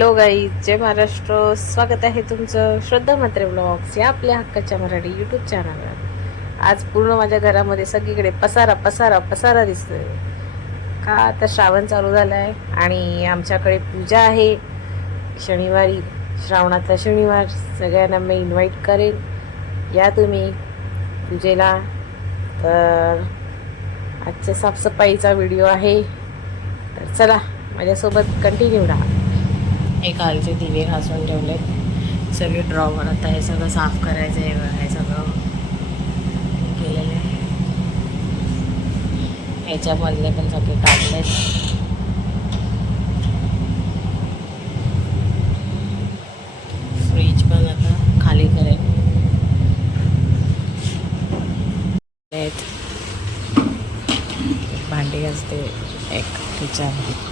Hello गाई जय महाराष्ट्र. स्वागत आहे तुमचं श्रद्धा म्हात्रे ब्लॉग्स या आपल्या हक्काच्या मराठी यूट्यूब चॅनलवर आज पूर्ण माझ्या घरामध्ये सगळीकडे पसारा पसारा पसारा दिसतोय. का आता श्रावण चालू झाला आहे आणि आमच्याकडे पूजा आहे. शनिवारी श्रावणाचा शनिवार सगळ्यांना मी इन्व्हाइट करेन. या तुम्ही पूजेला. तर आजच्या साफसफाईचा व्हिडिओ आहे. तर चला माझ्यासोबत कंटिन्यू राहा. हे खालचे दिवे घासून ठेवले. सगळे ड्रॉवर आता हे सगळं साफ करायचं आहे हे सगळं केलेलं आहे. ह्याच्यामधले पण सगळे काढलेत. फ्रीज पण आता खाली करेल. आहेत. भांडी असते एक किचन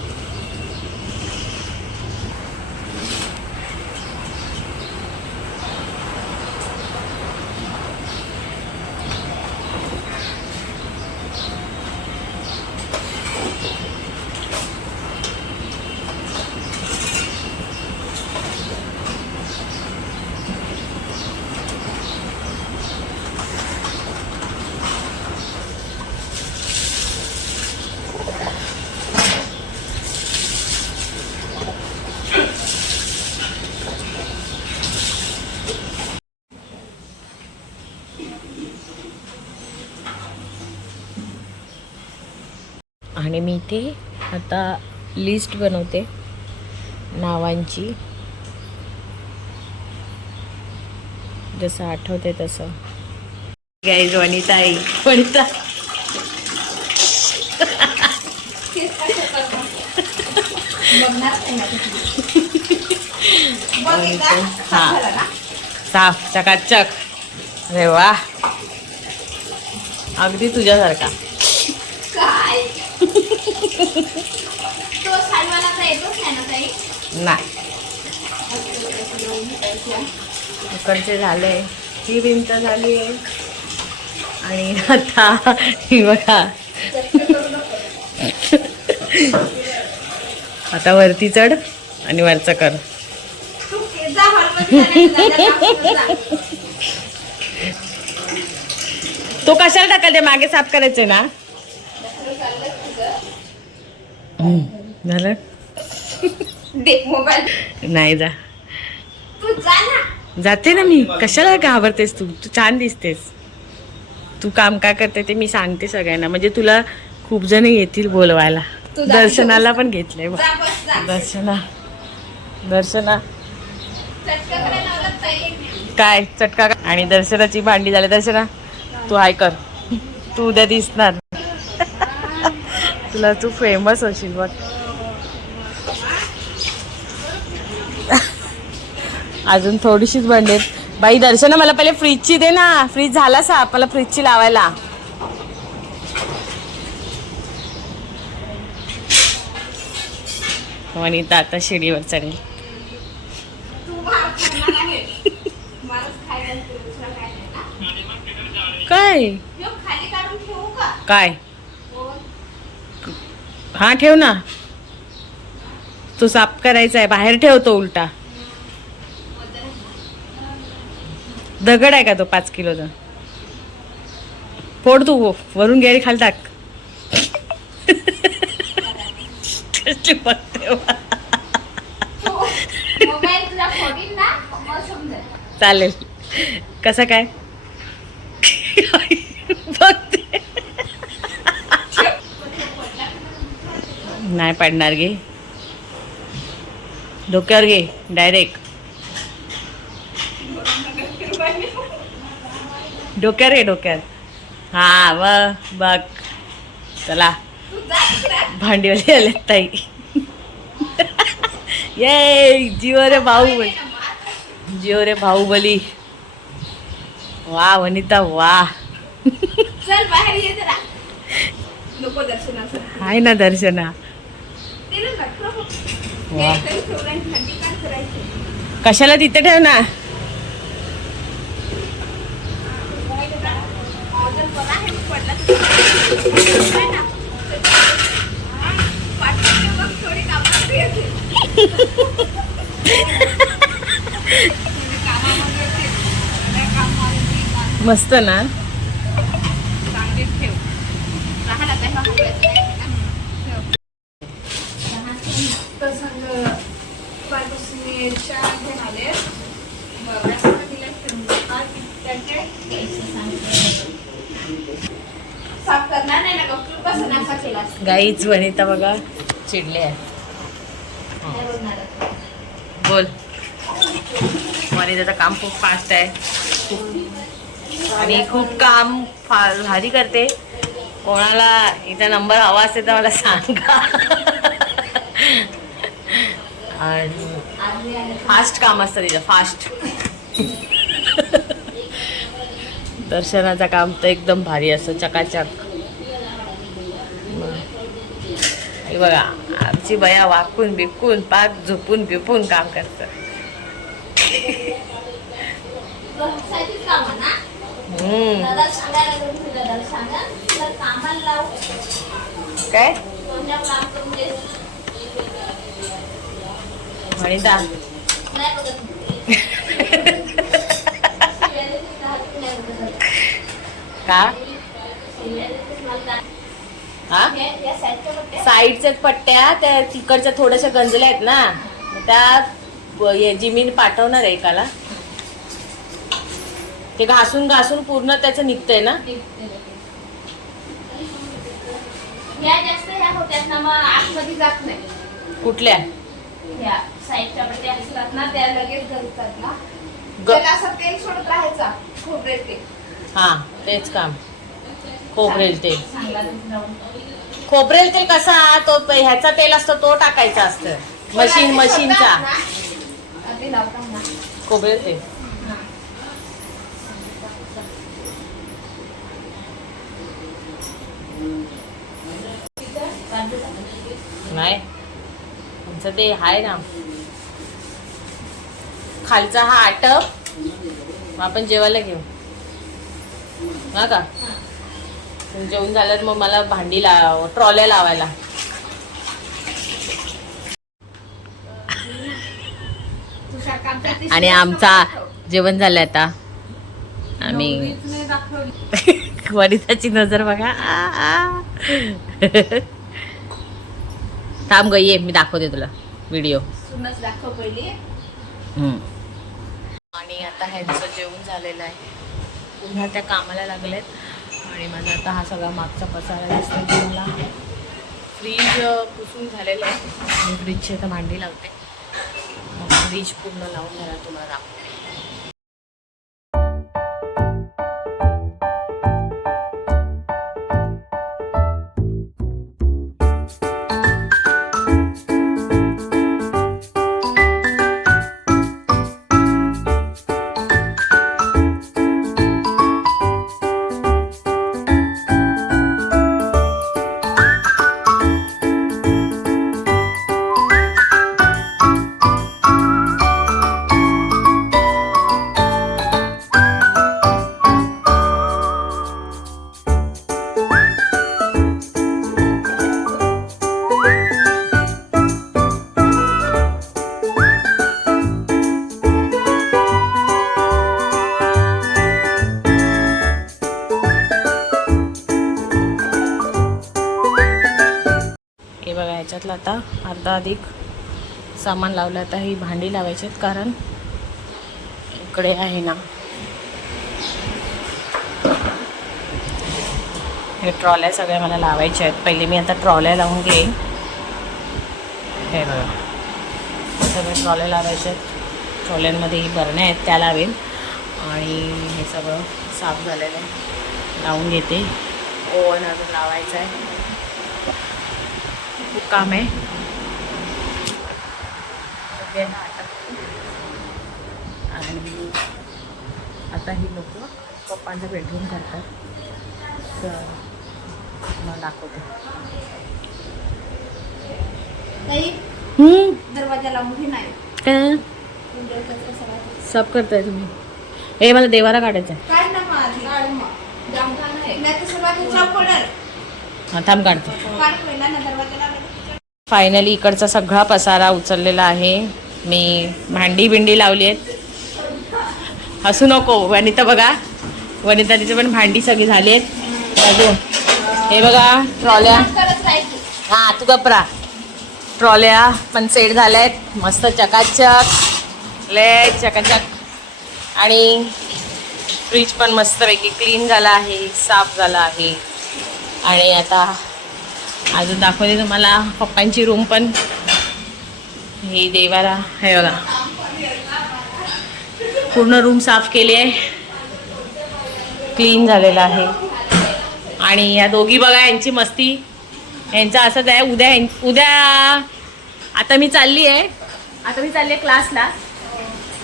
आणि मी इथे आता लिस्ट बनवते नावांची. जसं आठवते तसं. गाईज वनिता. आई वनिता. हा साफ चकाचक. अरे वा अगदी तुझ्यासारखा काय तो साईवालाचा येतोच नाही इकडचे झाले. ही भिंत झाली आहे. आणि आता ही बघा. आता वरती चढ आणि वरचं कर. तू कशाला टाकाल ते मागे साफ करायचे ना. झालं? नाही जा. जाते ना मी. कशाला घाबरतेस तू? तू छान दिसतेस. तू काम काय करते ते मी सांगते सगळ्यांना. म्हणजे तुला खूप जण येतील बोलवायला. दर्शनाला पण घेतलंय दर्शना. दर्शना. काय? चटका का- आणि दर्शनाची भांडी झाली. दर्शना तू हाय कर. तू उद्या दिसणार. तुला तू फेमस होशील बघ. अजून थोडीशीच आहेत. बाई दर्शना मला पहिले फ्रीजची दे ना. फ्रीज झाला सा मला फ्रीजची लावायला. वनिता आता शिडीवर चढेल. काय. काय ह्यो खाली काढून ठेवू का काय हो. हा ठेव ना. तो साफ करायचा आहे बाहेर ठेवतो उलटा. दगड आहे का तो पाच किलोचा? फोड तू हो, वरून गेली खाली टाक. चालेल. कसं काय? नाही पडणार घे डोक्यावर घे डायरेक्ट डोक्यावर घे डोक्यावर. हा व बघ. चला. भांडीवाली आले ताई. ये जिओ रे बाहुबली. जिओ रे बाहुबली. वा वनिता वा. चल बाहेर ये जरा. नको दर्शनाचं. हाय ना दर्शना. कशाला तिथे ठेव ना. मस्त ना. आले साफ करणार नाही ना तू कसं नाका गाईच वनिता बघा चिडले आहे. बोल. वनिताचं काम खूप फास्ट आहे. आणि खूप काम फा- भारी करते. कोणाला इथं नंबर हवा असेल तर मला सांगा. आणि फास्ट काम असतं तिचं फास्ट. दर्शनाचं काम तर एकदम भारी असतं चकाचक. बघा आमची बया वाकून बिकून पाक झोपून बिपून काम करतं. बसायचीच नाही बघत. का हा साईडच्या पट्ट्या त्या तिकडच्या थोड्याशा गंजल्या आहेत ना. त्या जिमीन पाठवणार आहे एकाला. ते घासून घासून पूर्ण त्याचं निघतंय ना. कुठल्या? साईडच्या पट्ट्या असतात ना त्या लगेच गळतात ना. ग त्याला असं तेल सोडत राहायचा खोबरे तेल हा तेच काम. खोबरेल तेल. चांगला. खोबरेल तेल कसा तो ह्याचा तेल असतो तो टाकायचा असतं. मशीन मशीनचा. खोबरेल तेल. नाही. तुमचं ते आहे ना. खालचा हा आटप मग आपण जेवायला घेऊ. हा का? जेवून झाल्यावर मग मला भांडी लाव ट्रॉल्या लावायला. आणि आमचा जेवण झालं आता. आम्ही. वनिताची नजर बघा. आ, आ. थांब ग ये मी दाखवते तुला. व्हिडिओ. दाखव पहिली. आणि आता ह्यांचं जेवण झालेलं आहे. पुन्हा त्या कामाला लागलेत. आणि माझा आता हा सगळा मागचा पसारा दिसतो तुम्हाला. फ्रीज पुसून झालेला आहे. मी फ्रीजची आता भांडी लावते. फ्रीज पूर्ण लावून झाला तुम्हाला दाखवतो. अधिक सामान लावलं आता ही भांडी लावायची आहेत कारण इकडे आहे ना. हे ट्रॉल्या सगळ्या मला लावायच्या आहेत. पहिले मी आता ट्रॉल्या लावून घेईन. हे बघा. सगळे ट्रॉल्या लावायच्या आहेत. ट्रॉल्यांमध्ये ही बरण्या आहेत त्या लावेन. आणि हे सगळं साफ झालेलं आहे. लावून घेते. ओवन अजून लावायचं आहे. खूप काम आहे. सगळ्यांना. आणि आता ही लोक पप्पांचा बेडरूम करतात. तर मला दाखवते. दरवाजा लावून नाही. सब करताय तुम्ही. हे मला देवाला काढायचं मग मग. हां थांब काढते. फायनली इकडचा सगळा पसारा उचललेला आहे. मी भांडी बिंडी लावली आहेत. हसू नको वनिता बघा. वनिता तिचे पण भांडी सगळी झाली आहेत. अजून हे बघा ट्रॉल्या. हां हा तू कपरा ट्रॉल्या पण सेट झाल्या आहेत. मस्त चकाचक. लय चकाचक. आणि फ्रीज पण मस्तपैकी क्लीन झाला आहे साफ झाला आहे. आणि आता अजून दाखवते तुम्हाला पप्पांची रूम पण. ही देवाला हे बघा. पूर्ण रूम साफ केली आहे. क्लीन झालेला आहे. आणि या दोघी बघा यांची मस्ती. यांचं असंच आहे उद्या उद्या आता मी चालली आहे. आता मी चालली आहे क्लासला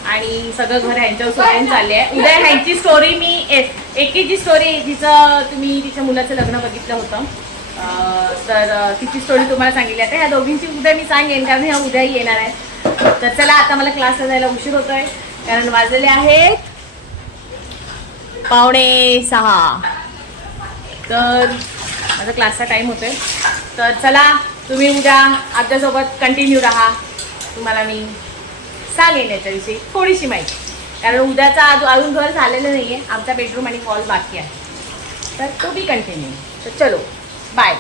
आणि सगळं घर यांच्यावर सोडून चालले आहे. उद्या ह्यांची स्टोरी मी ए- एकीची स्टोरी जिचं तुम्ही तिच्या मुलाचं लग्न बघितलं होतं. तर तिची स्टोरी तुम्हाला सांगितली आता. ह्या दोघींची उद्या मी सांगेन कारण ह्या उद्याही येणार आहे तर चला आता मला क्लासला जायला उशीर होतोय. कारण वाजलेले आहेत पावणे सहा. तर माझा क्लासचा टाईम होतोय. तर चला तुम्ही उद्या आमच्यासोबत कंटिन्यू राहा. तुम्हाला मी सांगेन याच्याविषयी थोडीशी माहिती. कारण उद्याचा आज अजून घर झालेलं नाही आहे आमचा बेडरूम आणि हॉल बाकी आहे. तर तो बी कंटिन्यू तर चलो. बाय